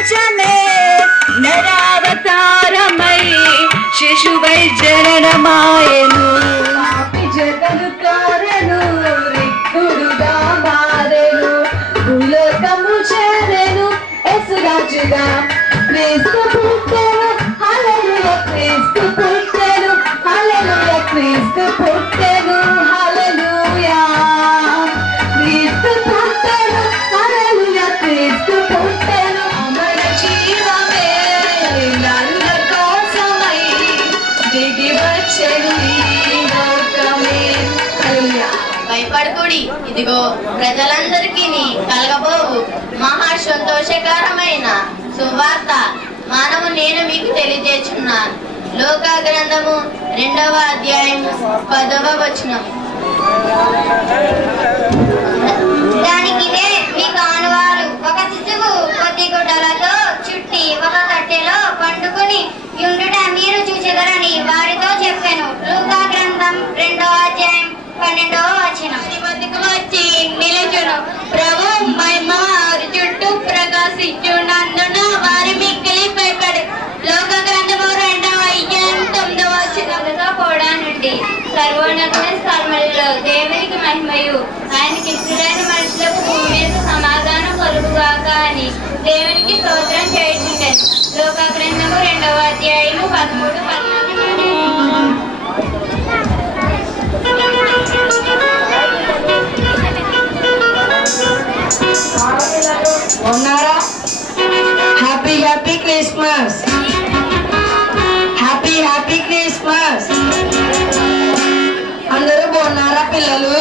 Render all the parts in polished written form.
రాజమే నరావతారమై శిశువై జననమాయను జగను కారను రిక్కుడుగా మారెను భూలోకము చేరెను యేసురాజుగా క్రీస్తు పుట్టెను హల్లెలూయా క్రీస్తు పుట్టెను హల్లెలూయా క్రీస్తు పుట్టెను హల్లెలూయా క్రీస్తు పుట్టెను హల్లెలూయా క్రీస్తు పుట్టెను అమర జీవమే నన్న కోసమై దిగి వచ్చెను ఈ లోకమే హల్లెలూయా. భయపడకుడి, ఇదిగో ప్రజలందరికీ కలగబోవు మహా సంతోషకరమైన సువార్త మానవు నేను మీకు తెలియజేస్తున్నాను. లోకా గ్రంథము 2వ అధ్యాయము 10వ వచనం. దానికిదే మీకు ఆనవాలు, ఒక శిశువు కొద్ది గుడ్డలతో చుట్టి ఒక కట్టెలో పండుకుని యుండుట మీరు చూచెదరని వారితో చెప్పాను. లోకా గ్రంథం 2వ అధ్యాయం 12వ వచనం. మధ్యకు వచ్చి నిలుచును, ప్రభు మహిమ వారి చుట్టూ ప్రకాశించునందున వారి మిక్కిలి భయపడు. లోక గ్రంథము 2వ అధ్యాయం 9వ వచనముతో కూడా నుండి సర్వోన్నతమైన స్థలములలో దేవునికి మహిమయు ఆయనకి ఇష్టమైన మనుషులకు భూమి మీద సమాధానం కలుగుగాక అని దేవునికి స్తోత్రం చేయుచుండెను. లోక గ్రంథము 2వ అధ్యాయము 13, 14. ఉన్నారా? Happy happy Christmas, happy happy Christmas. అందరూ బాగున్నారా పిల్లలు?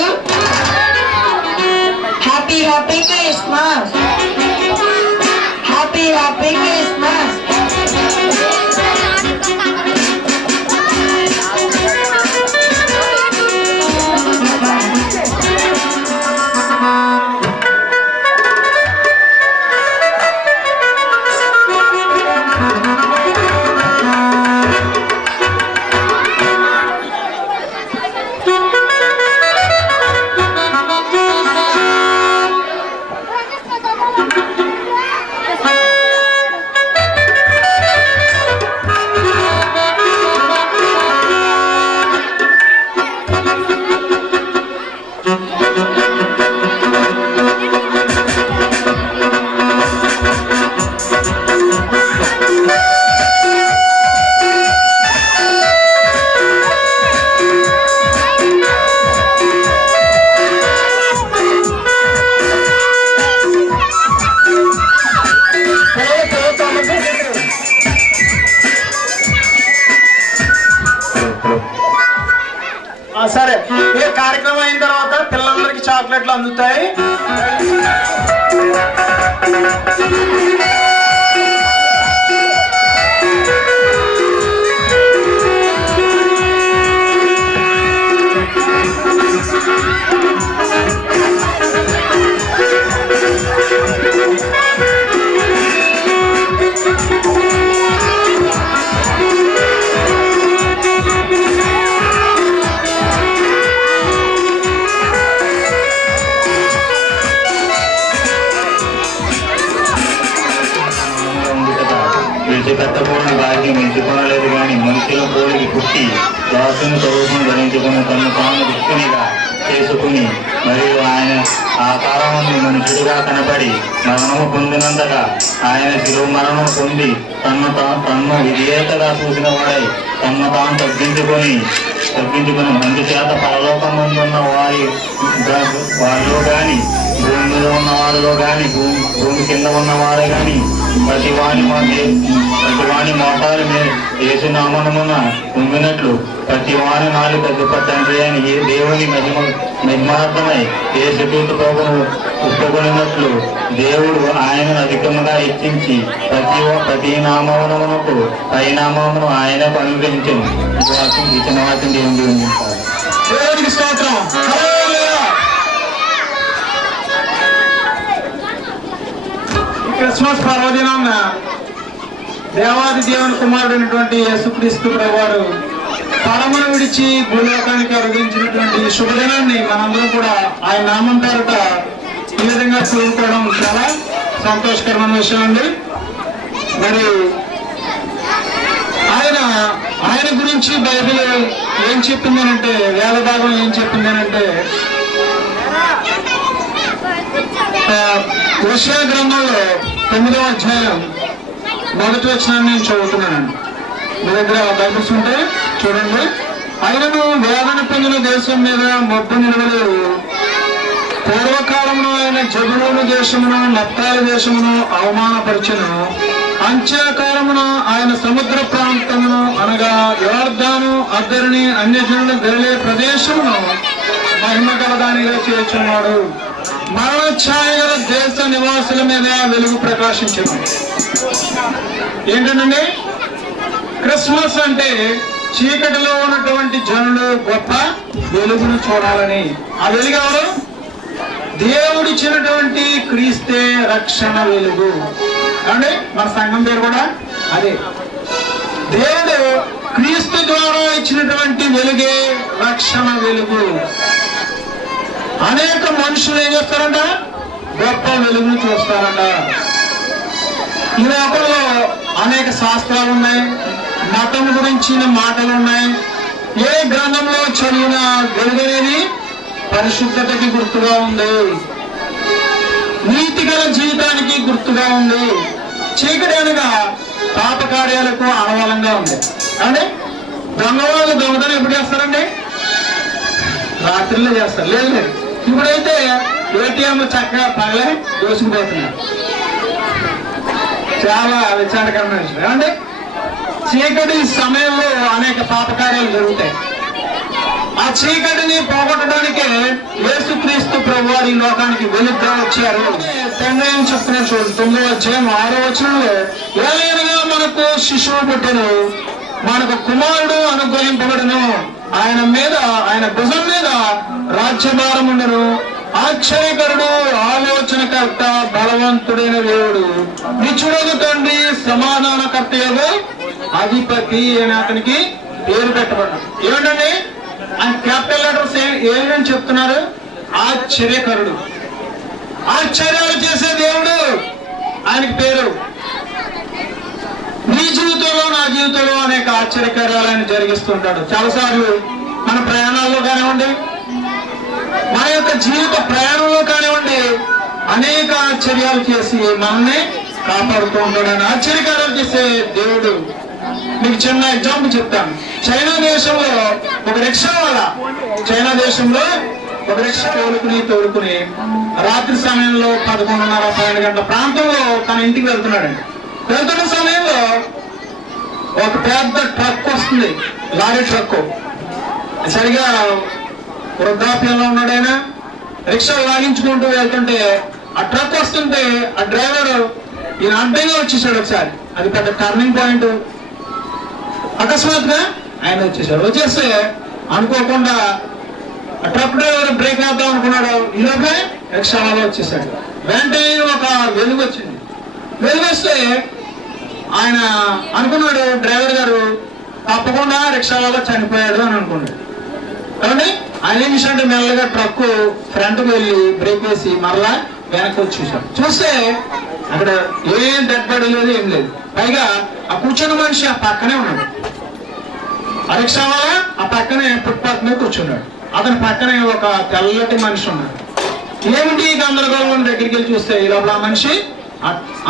Happy happy Christmas, happy happy Christmas. సరే, ఏ కార్యక్రమం అయిన తర్వాత పిల్లలందరికీ చాక్లెట్లు అందుతాయి. విడిచిపెట్టకూడని భాగ్యం ఎంచుకోనలేదు కానీ మనుషుల పోలికి పుట్టి దాసుని స్వరూపం ధరించుకుని తను తాను దుఃఖునిగా చేసుకుని మరియు ఆయన ఆ కాలముని మనుషుడిగా కనపడి మరణము పొందినంతగా ఆయన శిలువ మరణం పొంది తన్ను విధేయతగా చూసిన వాడై తన్ను తాను తగ్గించుకొని అందుచేత పరలోకమందున్న వారిలో గాని భూమి మీద ఉన్న వారిలో గాని భూమి కింద ఉన్నవారు గాని ప్రతి వాని మోటారు యేసునామమున పొందినట్లు ప్రతి వాని నాలుక తండ్రి అని దేవుని మహిమార్థమై యేసుక్రీస్తు ప్రభువును ఒప్పుకొనినట్లు దేవుడు ఆయనను అధికముగా హెచ్చించి ప్రతి నామమునకు పరిణామమును ఆయనకు అనుగ్రహించను. ఇచ్చిన వాటిని దేవుని ఉంచారు. క్రిస్మస్ పర్వదినం దేవాది దేవుని కుమారుడైనటువంటి యేసుక్రీస్తు ప్రభువారు పరమను విడిచి భూలోకానికి అరుదించినటువంటి శుభదినాన్ని మనందరం కూడా ఆయన నామం పేరట ఈ విధంగా చూసుకోవడం చాలా సంతోషకరమైన విషయం అండి. మరి ఆయన గురించి బైబిల్ ఏం చెప్పిందనంటే, వేద భాగం ఏం చెప్పిందనంటే, యెషయా గ్రంథంలో 9వ అధ్యాయం 1వ వచనాన్ని నేను చదువుతున్నానండి. మీ దగ్గర బైబిల్స్ ఉంటే చూడండి. ఆయనను వేదన పొందిన దేశం మీద మబ్బు నిలవలేదు. పూర్వకాలంలో ఆయన జబులూను దేశమును నప్తాలి దేశమును అవమానపరిచెను. అంత్యకాలమున ఆయన సముద్ర ప్రాంతమును అనగా యోర్దాను అద్దరిని అన్యజనుల గలిలే ప్రదేశమును మహిమ గలదానిగా చేర్చున్నాడు. మరణ ఛాయ గల దేశ నివాసుల మీద వెలుగు ప్రకాశించను. ఏంటంటే క్రిస్మస్ అంటే చీకటిలో ఉన్నటువంటి జనులు గొప్ప వెలుగును చూడాలని. ఆ వెలుగు ఎవరు? దేవుడిచ్చినటువంటి క్రీస్తే రక్షణ వెలుగు. అంటే మన సంఘం పేరు కూడా అదే. దేవుడు క్రీస్తు ద్వారా ఇచ్చినటువంటి వెలుగే రక్షణ వెలుగు. అనేక మనుషులు ఏం చేస్తారంట? గొప్ప వెలుగును చూస్తారంట. ఈ లోకంలో అనేక శాస్త్రాలు ఉన్నాయి, మతం గురించిన మాటలు ఉన్నాయి. ఏ గ్రంథంలో చదివిన వెలుగు అనేది పరిశుద్ధతకి గుర్తుగా ఉంది, నీతి గల జీవితానికి గుర్తుగా ఉంది. చీకటి అనగా పాపకార్యాలకు ఆనవాలంగా ఉంది. అంటే దొంగవాళ్ళు దొంగతనం ఎప్పుడు చేస్తారండి? రాత్రిలో చేస్తారు. లేదు లేదు, ఇప్పుడైతే ఏటీఎం చక్కగా పగలే దోసుకుపోతున్నారు. చాలా విచారకరమైన విషయం. ఏమంటే చీకటి సమయంలో అనేక పాపకార్యాలు జరుగుతాయి. ఆ చీకటిని పోగొట్టడానికే యేసుక్రీస్తు ప్రభువారు ఈ లోకానికి వెలుగుగా వచ్చారు. తండ్రి ఏం చెప్తున్నాడు చూడండి, 9వ అధ్యాయం 6వ వచనంలో, ఏలైనగా మనకు శిశువు పుట్టెను, మనకు కుమారుడు అనుగ్రహింపబడును, ఆయన భుజం మీద రాజ్యభారం ఉండను. ఆశ్చర్యకరుడు, ఆలోచనకర్త, బలవంతుడైన దేవుడు, నిత్యుడగు తండ్రి, సమాధానకర్త యొక్క అధిపతి అని అతనికి పేరు పెట్టబడ్డాడు. ఏమిటండి ఆయన క్యాపిటల్ లెటర్స్ ఏమని చెప్తున్నారు? ఆశ్చర్యకరుడు. ఆశ్చర్యాలు చేసే దేవుడు ఆయనకి పేరు. నీ జీవితంలో నా జీవితంలో అనేక ఆశ్చర్యకార్యాలు ఆయన జరిగిస్తుంటాడు. చాలాసార్లు మన ప్రయాణాల్లో కానివ్వండి, మన యొక్క జీవిత ప్రయాణంలో కానివ్వండి, అనేక ఆశ్చర్యాలు చేసి మనల్ని కాపాడుతూ ఉంటాడు. ఆయన ఆశ్చర్యకార్యాలు చేసే దేవుడు. మీకు చిన్న ఎగ్జాంపుల్ చెప్తాను. చైనా దేశంలో ఒక రిక్షా తోడుకుని రాత్రి సమయంలో 11:30, 12 గంటల ప్రాంతంలో తన ఇంటికి వెళ్తున్నాడండి. వెళ్తున్న సమయంలో ఒక పెద్ద ట్రక్ వస్తుంది, లారీ ట్రక్. సరిగా వృద్ధాప్యంలో ఉన్నాడైనా రిక్షా లాగించుకుంటూ వెళ్తుంటే ఆ ట్రక్ వస్తుంటే ఆ డ్రైవర్ ఈయన అడ్డంగా వచ్చేసాడు. ఒకసారి అది పెద్ద టర్నింగ్ పాయింట్. అకస్మాత్తుగా ఆయన వచ్చేసాడు. వచ్చేస్తే అనుకోకుండా ఆ ట్రక్ డ్రైవర్ బ్రేక్ అవుతాం అనుకున్నాడు. ఈలోపే రిక్షాలో వచ్చేసాడు. వెంటనే ఒక వెలుగు వచ్చింది. వెలుగు వస్తే ఆయన అనుకున్నాడు, డ్రైవర్ గారు తప్పకుండా రిక్షాలో చనిపోయాడు అని అనుకున్నాడు. కాబట్టి ఆయన ఏం చేశాడంటే మెల్లగా ట్రక్ ఫ్రంట్కి వెళ్ళి బ్రేక్ వేసి మరలా వెనక్కి వచ్చి చూశాడు. చూస్తే అక్కడ ఏం డెడ్ బాడీ లేదు, ఏం లేదు. పైగా ఆ కూర్చున్న మనిషి ఆ పక్కనే ఉన్నాడు. ఆ రిక్షా వల్ల ఆ పక్కనే ఫుట్పాత్ మీద కూర్చున్నాడు. అతని పక్కనే ఒక తెల్లటి మనిషి ఉన్నాడు. ఏమిటి గందరగోళం దగ్గరికి వెళ్ళి చూస్తే ఈ లోపల ఆ మనిషి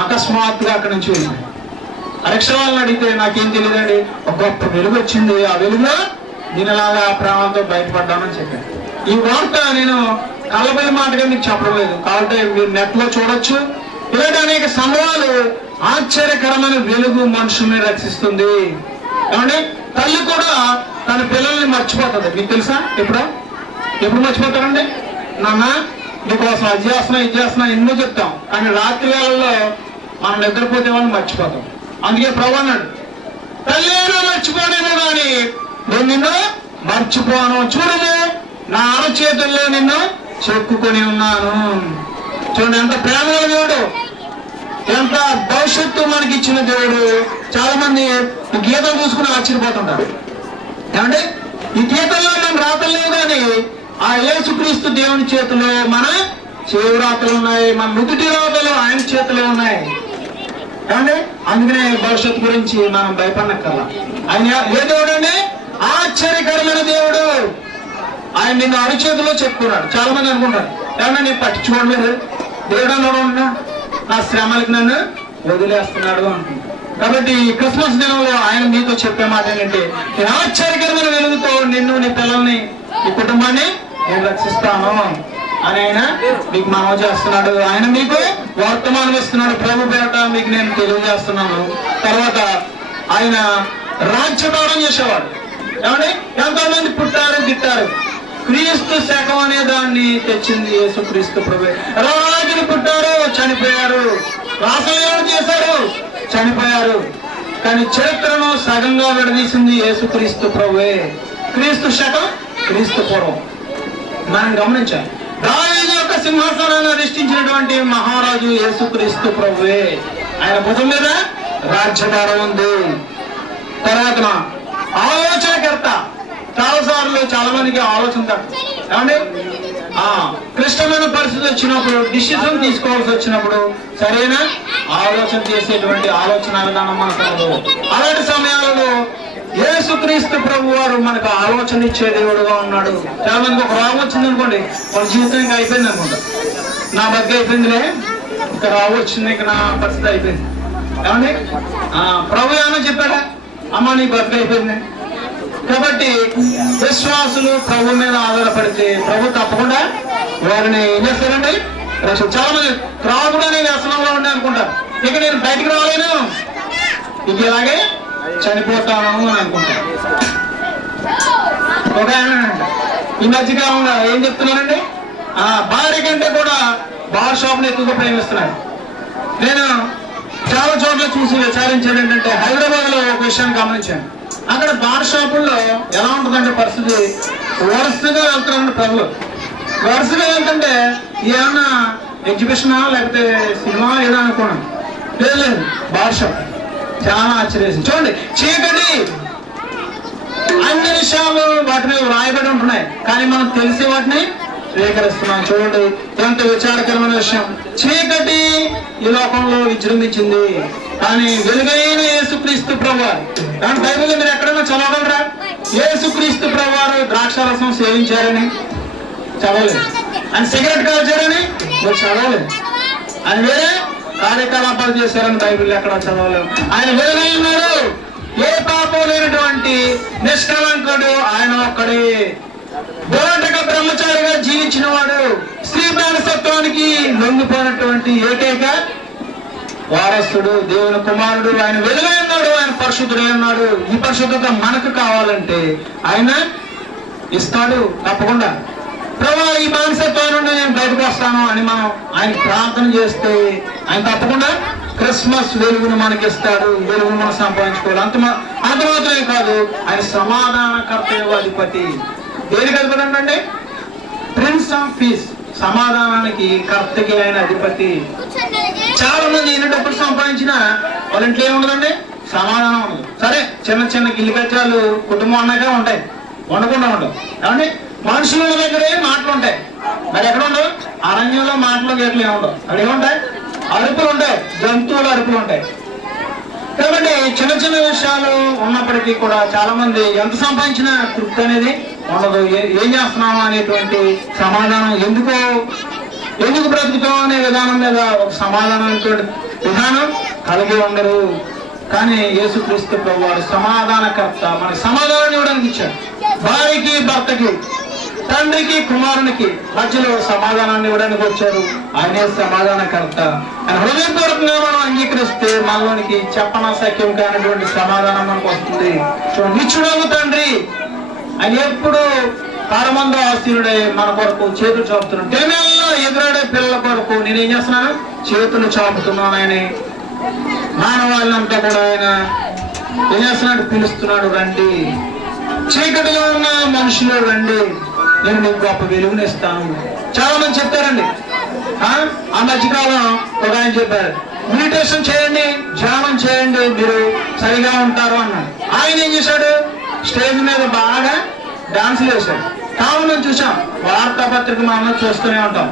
అకస్మాత్తుగా అక్కడి నుంచి వెళ్ళింది. ఆ రిక్షా వాళ్ళని అడిగితే నాకేం తెలియదండి, ఒక గొప్ప వెలుగు వచ్చింది, ఆ వెలుగులో దీనిలాగా ప్రాణాలతో బయటపడ్డానని చెప్పాను. ఈ వార్త నేను కలబోయే మాటగా మీకు చెప్పడం లేదు, కాబట్టి మీరు నెట్ లో చూడొచ్చు. ఇలాంటి అనేక సంభవాలు. ఆశ్చర్యకరమైన వెలుగు మనుషుల్ని రక్షిస్తుంది. ఏమంటే తల్లి కూడా తన పిల్లల్ని మర్చిపోతుంది. మీకు తెలుసా? ఎప్పుడు మర్చిపోతారండి? నాన్న నీకోసం అది చేస్తున్నా ఇది చేస్తున్నా ఎన్నో చెప్తాం, కానీ రాత్రి వేళల్లో మనం నిద్రపోతే వాళ్ళని మర్చిపోతాం. అందుకే ప్రభు అన్నాడు, తల్లి మర్చిపోనేమో కానీ నేను నిన్ను మర్చిపోను, చూడము నా అరచేతుల్లో నిన్ను చెక్కుకొని ఉన్నాను. చూడండి ఎంత ప్రేమగల దేవుడు, ఎంత భవిష్యత్తు మనకి ఇచ్చిన దేవుడు. చాలా మంది ఈ గీతలు చూసుకుని ఆశ్చర్యపోతుంటారు. ఏమంటే ఈ గీతల్లో మనం రాతలు లేవు, కానీ ఆ యేసుక్రీస్తు దేవుని చేతిలో మన చేవు రాతలు ఉన్నాయి, మన నుదుటి రాతలు ఆయన చేతిలో ఉన్నాయి. ఏమండి అందుకనే భవిష్యత్తు గురించి మనం భయపడనక్కర్లా. ఆయన ఏ దేవుడు అండి? ఆశ్చర్యకరమైన దేవుడు. ఆయన నిన్ను అరిచేతిలో చెప్పుకున్నాడు. చాలా మంది అనుకుంటారు ఏమన్నా నేను పట్టించుకోవట్లేదు, దేవుడు అన్నాడు ఉన్నా నా శ్రమలకు నన్ను వదిలేస్తున్నాడు అంటున్నాడు. కాబట్టి ఈ క్రిస్మస్ దినంలో ఆయన మీతో చెప్పే మాట ఏంటంటే, నేను ఆశ్చర్యకరమైన వెలుగుతో నిన్ను, నీ పిల్లల్ని, నీ కుటుంబాన్ని నేను రక్షిస్తాను అని ఆయన మీకు మనవి చేస్తున్నాడు. ఆయన మీకు వర్తమానం ఇస్తున్నాడు. ప్రభు పేరట మీకు నేను తెలియజేస్తున్నాను. తర్వాత ఆయన రాజ్యభారం చేసేవాడు. ఏమండి ఎంతో మంది పుట్టారు గిట్టారు, క్రీస్తు శకం అనే దాన్ని తెచ్చింది యేసుక్రీస్తు ప్రభువే. రాజులు పుట్టారు, చనిపోయారు, రాసలీలలు చేశారు, చనిపోయారు. కానీ చరిత్రను సగంగా విడదీసింది యేసుక్రీస్తు ప్రభువే. క్రీస్తు శకం, క్రీస్తు పూర్వం. మనం గమనించాలి. దావీదు యొక్క సింహాసనాన్ని అధిష్ఠించినటువంటి మహారాజు యేసుక్రీస్తు ప్రభువే. ఆయన భుజం మీద రాజ్యభారం ఉంది. తర్వాత ఆలోచనకర్త. చాలాసార్లు చాలా మందికి ఆలోచన ఏమండి క్లిష్టమైన పరిస్థితి వచ్చినప్పుడు, డిసిషన్ తీసుకోవాల్సి వచ్చినప్పుడు సరైన ఆలోచన చేసేటువంటి ఆలోచన విధానం మనకు అలాంటి సమయాలలో యేసుక్రీస్తు ప్రభు వారు మనకు ఆలోచన ఇచ్చే దేవుడుగా ఉన్నాడు. చాలా మందికి ఒక రోగం వచ్చింది అనుకోండి, వాళ్ళ జీవితం ఇంకా అయిపోయింది అనుకుంటా. నా బతికి అయిపోయిందిలే, ఇంకా రోగం వచ్చింది, ఇంకా నా పరిస్థితి అయిపోయింది. ఏమండి ప్రభు ఏమన్నా చెప్పాడా? అమ్మ నీ బతికి అయిపోయింది. కాబట్టి విశ్వాసులు ప్రభు మీద ఆధారపడితే ప్రభు తప్పకుండా వారిని ఏం చేస్తారండి? చాలా మంది త్రాగుడు అనే వ్యసనంలో ఉండే అనుకుంటారు, ఇక నేను బయటికి రాలేను, ఇక ఇలాగే చనిపోతాను అని అనుకుంటారు. ఒక ఈ మధ్యకాలంలో ఏం చెప్తున్నారండి? భార్య కంటే కూడా బార్ షాప్ ని ఎక్కువగా ప్రేమిస్తున్నారు. నేను చాలా చోట్ల చూసి విచారించాను ఏంటంటే, హైదరాబాద్ లో ఒక విషయాన్ని గమనించాను. అక్కడ బార్ షాపుల్లో ఎలా ఉంటుందంటే పరిస్థితి, వరుసగా వెళ్తున్నారండి ప్రజలు. వరుసగా వెళ్తుంటే ఏమన్నా ఎగ్జిబిషనా లేకపోతే సినిమా ఏదో అనుకోండి, లేదు బార్ షాప్. చాలా ఆశ్చర్యం. చూడండి, చీకటి అన్ని విషయాలు వాటి మీద వ్రాయబడి ఉంటున్నాయి, కానీ మనం తెలిసే వాటిని స్వీకరిస్తున్నాం. చూడండి ఎంత విచారకరమైన విషయం. చీకటి ఈ లోకంలో విజృంభించింది, కానీ వెలుగైన యేసుక్రీస్తు ప్రభువారు. దాని బైబిల్లో మీరు ఎక్కడైనా చదవగలరా? యేసుక్రీస్తు ప్రభువారు ద్రాక్షారసం సేవించారని చదవలేదు. ఆయన సిగరెట్ కాల్చారని మీరు చదవలేదు. ఆయన వేరే కార్యకలాపాలు చేశారని బైబిల్ ఎక్కడ చదవలేము. ఆయన వెలుగై ఉన్నాడు. ఏ పాపం లేనటువంటి నిష్కలంకుడు ఆయన ఒక్కడే. బోటక బ్రహ్మచారిగా జీవించిన వాడు, స్త్రీ బానిసత్వానికి లొంగిపోయినటువంటి ఏకైక వారసుడు, దేవుని కుమారుడు. ఆయన వెలుగై ఉన్నాడు, ఆయన పరిశుద్ధుడై ఉన్నాడు. ఈ పరిశుద్ధత మనకు కావాలంటే ఆయన ఇస్తాడు తప్పకుండా. ప్రభు ఈ బానిసత్వం నుండి నేను బయటకు వస్తాను అని మనం ఆయన ప్రార్థన చేస్తే ఆయన తప్పకుండా క్రిస్మస్ వెలుగును మనకిస్తాడు. వెలుగును మనం సంపాదించుకోవాలి. అంత మాత్రమే కాదు, ఆయన సమాధానకర్త అధిపతి. దేనికి అధిపతి అంటే ప్రిన్స్ ఆఫ్ పీస్, సమాధానానికి కర్తకి ఆయన అధిపతి. చాలా మంది ఎన్ని డబ్బులు సంపాదించినా వాళ్ళ ఇంట్లో ఏముండదండి? సమాధానం ఉండదు. సరే చిన్న చిన్న గిల్లి కచ్చాలు కుటుంబం అన్నాక ఉంటాయి, ఉండకుండా ఉండవు. ఏమండి మనుషుల దగ్గరే మాటలు ఉంటాయి, మరి ఎక్కడ ఉండవు? అరణ్యంలో మాటలు గేట్లు ఏముండవు. అక్కడ ఏముంటాయి? అరుపులు ఉంటాయి, జంతువుల అరుపులు ఉంటాయి. కాబట్టి చిన్న చిన్న విషయాలు ఉన్నప్పటికీ కూడా చాలా మంది ఎంత సంపాదించినా తృప్తి అనేది ఉండదు. ఏం చేస్తున్నాము అనేటువంటి సమాధానం, ఎందుకు బ్రతుకుతాం అనే విధానం మీద ఒక సమాధానం విధానం కలిగి ఉండరు. కానీ యేసుక్రీస్తు ప్రభువారు సమాధానకర్త, మనకి సమాధానం ఇవ్వడానికి ఇచ్చాడు. భార్యకి భర్తకి, తండ్రికి కుమారునికి మధ్యలో సమాధానాన్ని ఇవ్వడానికి వచ్చారు. ఆయనే సమాధానకర్త. ఆయన హృదయపూర్వకంగా మనం అంగీకరిస్తే మనలోనికి చెప్పనసఖ్యం కానటువంటి సమాధానం మనకు వస్తుంది. నిత్యుడగు తండ్రి ఆయన ఎప్పుడు పరమంద ఆశీనుడై మన కొరకు చేతులు చాపుతున్నాడు. దేనిలో ఎదురాడే పిల్లల కొరకు నేనేం చేస్తున్నాను? చేతులు చాపుతున్నాను. ఆయన మానవాళ్ళంతా కూడా ఆయన ఏం చేస్తున్నాడు? పిలుస్తున్నాడు, రండి. చీకటిలో ఉన్న మనుషులు రండి, నేను మీకు గొప్ప వెలుగునిస్తాను. చాలా మంది చెప్తారండి. ఆ మధ్యకాలం ఒక ఆయన చెప్పారు, మెడిటేషన్ చేయండి, ధ్యానం చేయండి, మీరు సరిగా ఉంటారు అన్నాడు. ఆయన ఏం చేశాడు? స్టేజ్ మీద బాగా డాన్సులు వేశాడు. కావున చూసాం, వార్తాపత్రిక మనం చూస్తూనే ఉంటాం.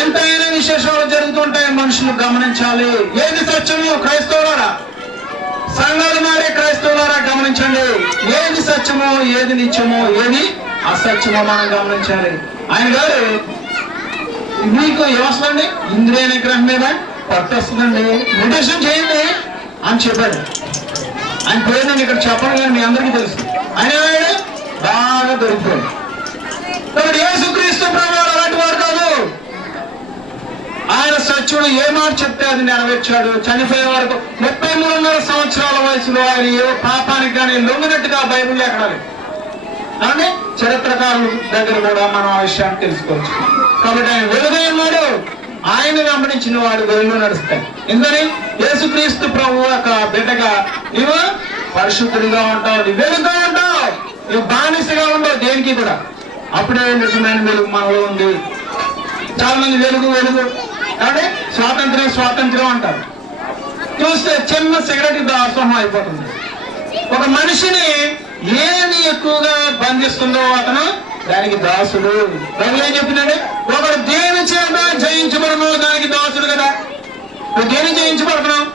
ఎంతైనా విశేషాలు జరుగుతుంటాయి, మనుషులు గమనించాలి. ఏది సత్యము క్రైస్తవులారా, సంఘాలు మారే క్రైస్తవులారా గమనించండి. ఏది సత్యమో, ఏది నిత్యమో, ఏది అసత్యమో మనం గమనించాలి. ఆయన గారు మీకు ఏమొస్తుందండి, ఇంద్రియ నిగ్రహం మీద పట్టు వస్తుందండి, మెడిటేషన్ చేయండి అని చెప్పాడు. ఆయన పేరు నేను ఇక్కడ చెప్పను కానీ మీ అందరికీ తెలుసు. ఆయన బాగా దొరికిపోయాడు. కాబట్టి యేసుక్రీస్తు ప్రభువు అలాంటి వాడు కాదు. ఆయన సత్యుడు ఏ మాట చెప్తే అది నెరవేర్చాడు. చనిపోయే వరకు 33.5 సంవత్సరాల వయసులో ఆయన ఏ పాపానికి కానీ లొంగినట్టుగా బైబిల్లో ఎక్కడ లేదు. కానీ చరిత్రకారుల దగ్గర కూడా మనం ఆ విషయాన్ని తెలుసుకోవచ్చు. కాబట్టి ఆయన వెలుగై ఉన్నాడు. ఆయన వెంబడించిన వాడు వెలుగులో నడుస్తాడు. ఎందుకని యేసుక్రీస్తు ప్రభు యొక్క బిడ్డగా నీవు పరిశుద్ధుడిగా ఉంటావు, నీ వెలుగుగా ఉంటావు, నువ్వు బానిసగా ఉండవు దేనికి కూడా. అప్పుడే నిజమైన వెలుగు మనలో ఉంది. చాలా మంది వెలుగు వెలుగు అంటే స్వాతంత్ర్యం స్వాతంత్ర్యం అంటారు. చూస్తే చిన్న సిగరెట్ దాసోహం అయిపోతుంది. ఒక మనిషిని ఏది ఎక్కువగా బంధిస్తుందో అతను దానికి దాసుడు. బైబిల్ ఏం చెప్పిందండి, ఒకడు దేని చేత జయించబడను దానికి దాసుడు కదా. నువ్వు దేని జయించబడుతున్నావు?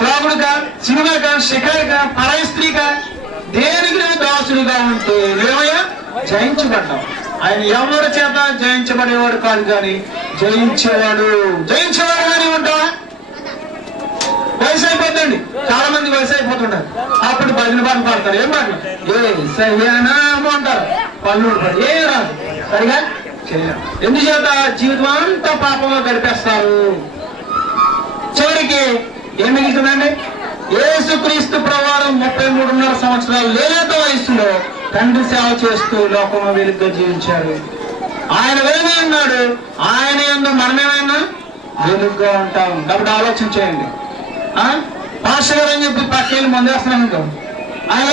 త్రాగుడుగా, సినిమాగా, షికారుగా, పరాయి స్త్రీగా, దేనికి నువ్వు దాసుడుగా ఉంటే ఏమయ్యా జయించబడ్డావు. ఆయన ఎవరి చేత జయించబడేవాడు కాదు కానీ జయించేవాడు కానీ ఉంటావా? వయసు అయిపోతుంది. చాలా మంది వయసు అయిపోతుంటారు. అప్పుడు భజన పాటలు పాడతారు. ఏం పాటలు? ఏ సహ్యానాము అంటారు. పళ్ళు ఏ రాదు, సరిగా చేయరు. ఎందుచేత జీవితం అంతా పాపంలో గడిపేస్తారు. చివరికి ఏం మిగులుతుందండి? యేసుక్రీస్తు ప్రభువారు 33.5 సంవత్సరాలు లేత వయసులో తండ్రి సేవ చేస్తూ లోకంలో వెలుగుగా జీవించాడు. ఆయన వెలుగే ఉన్నాడు. ఆయన యందు మనమేమైనా వెలుగుగా ఉంటాం. కాబట్టి ఆలోచన చేయండి. పాస్టర్ గారు అని చెప్పి పక్కేళ్ళు మందేస్తున్నాం అనుకో, ఆయన